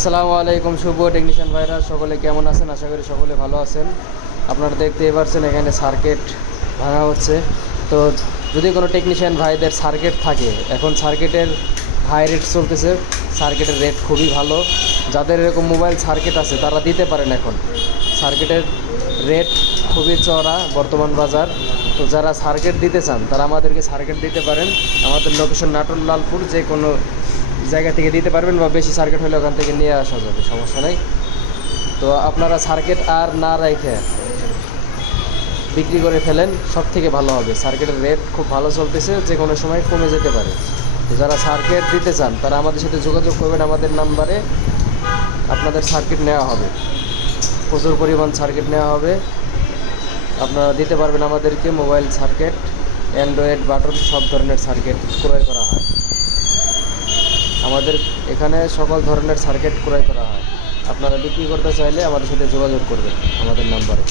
আসসালামু আলাইকুম, শুভ টেকনিশিয়ান ভাইরা। সকলে কেমন আছেন? আশা করি সকলে ভালো আছেন। আপনারা দেখতেই পারছেন এখানে সার্কিট ভাঙা হচ্ছে। তো যদি কোনো টেকনিশিয়ান ভাইদের সার্কিট থাকে, এখন সার্কিটের হাই রেট চলতেছে। সার্কিটের রেট খুবই ভালো। যাদের এরকম মোবাইল সার্কিট আছে, তারা দিতে পারেন এখন। সার্কিটের রেট খুবই চড়া বর্তমান বাজার। তো যারা সার্কিট দিতে চান, তারা আমাদেরকে সার্কিট দিতে পারেন। আমাদের লোকেশন নাটোর লালপুর যে কোনো জায়গা থেকে দিতে পারবেন বা বেশি সার্কিট হলে ওখান থেকে নিয়ে আসা যাবে, সমস্যা নেই। তো আপনারা সার্কিট আর না রেখে বিক্রি করে ফেলেন সব থেকে ভালো হবে। সার্কিটের রেট খুব ভালো চলতেছে যে কোনো সময় কমে যেতে পারে। তো যারা সার্কিট দিতে চান, তারা আমাদের সাথে যোগাযোগ করবেন, আমাদের নাম্বারে আপনাদের সার্কিট নেওয়া হবে। প্রচুর পরিমাণ সার্কিট নেওয়া হবে। আপনারা দিতে পারবেন আমাদেরকে মোবাইল সার্কিট অ্যান্ড্রয়েড বাটন, সব ধরনের সার্কিট ক্রয় করা হয়। আমাদের এখানে সকল ধরনের সার্কিট ক্রয় করা হয়। আপনারা বিক্রি করতে চাইলে আমাদের সাথে যোগাযোগ করবেন আমাদের নাম্বারে